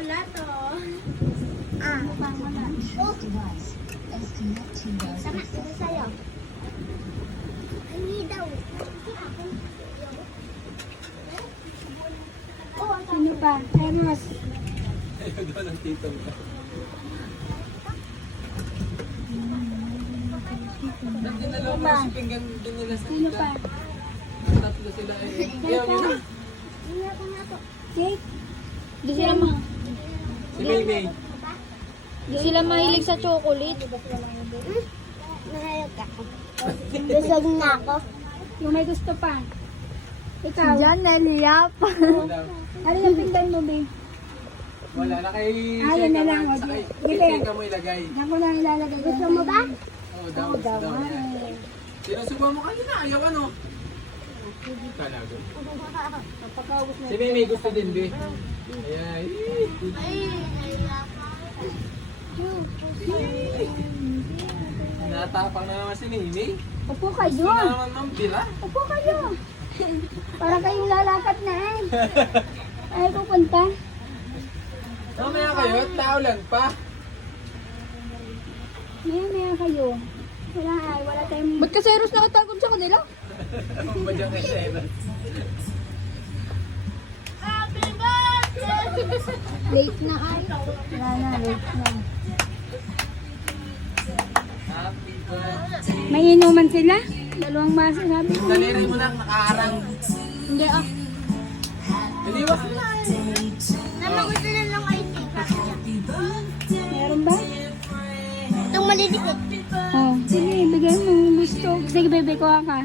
Lato. Sama, ito sa'yo. Ay, daw. Sino pa? Eros. Ayaw daw ng tito mo. Dinala mo si pinggan din nila sa Sino pa? tatlo sila eh. Ayaw mo na. Cake. Di sila, Si Maymay. di sila mahilig sa chocolate. Nahayag ako. Busog na ako. Yung may gusto pa. Ikaw. Diyan, naliyap. Wala. Ano yung pinggan mo, babe? Wala na kay Ayun na lang, Sa kay Bili. Teka mo ilagay. Ako lang ilalagay. Gusto mo ba? Oo, daw. Daw yan. Sinusubuan mo kanina. Ayaw ano. Talaga. Si Maymay gusto din, be. Ayan. Natapang na naman si Maymay. Upo Gusto kayo. na naman mambila. Upo kayo. Parang kayong lalakat na eh. Ay, pupunta. Mamaya kayo, taulan pa. Maya kayo. Wala tayong... Ba't kasi Eros nakatagod sa kanila? Ang badyang kay Sarah. Late na ay. Wala na, late na. Happy birthday. May inuman sila? Dalawang baso, sabi ko. Daliri mo na, nakaarang. Hindi ah. Daliwas na. Mama, gusto na lang ice cream. Meron ba? Itong maliliit. Oh, sige, bigay mo. Gusto. Sige, bebe, kuha ka.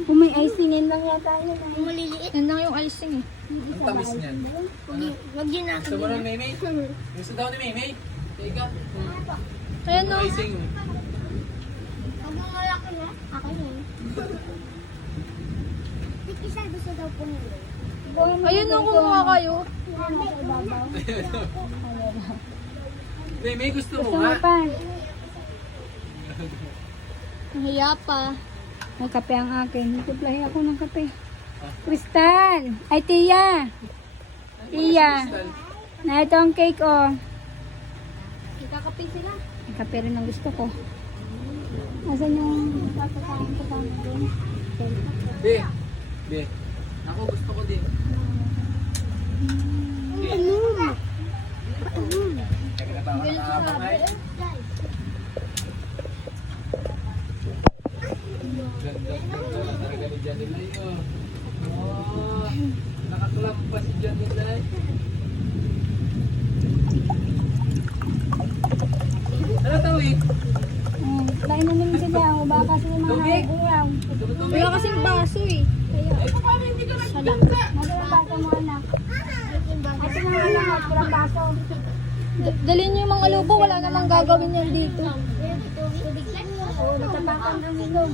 Kung may icing lang yata yun. Itong maliliit. Yan lang yung icing eh. Ang tamis niyan. Wag yun na. Gusto mo ng Maymay? Gusto daw ni Maymay? Teka. Ayan no. Icing. Pag mga malaki na, akin yun. Isa gusto daw po nila. Ayun no, kumuha kayo. Maymay, gusto mo Gusto mo nga? pa? Nahiya pa. May kape ang akin. Nagsupply ako ng kape. Crystal! Ay, Tia! Tia! Na ito ang cake, oh. Ikakapin sila. May kape rin ang gusto ko. Nasaan yung papakain ko kami doon? Be. Be. Ako gusto ko din. Teka na tawa na kaabang ay. Ganda talaga ni Janilay. Oh, nakaklap pa si Janilay. Ano tawid? Dahil na naman sila. O baka sila mga Tubig? haraw. Wala kasing baso eh. Eh, paano hindi ka nagpinta? Nasa yung baso mo, anak? Ito na nga lang, at walang baso. Dalhin niyo yung mga lubo, wala namang gagawin yan dito. Oo, natapakan ng nilo.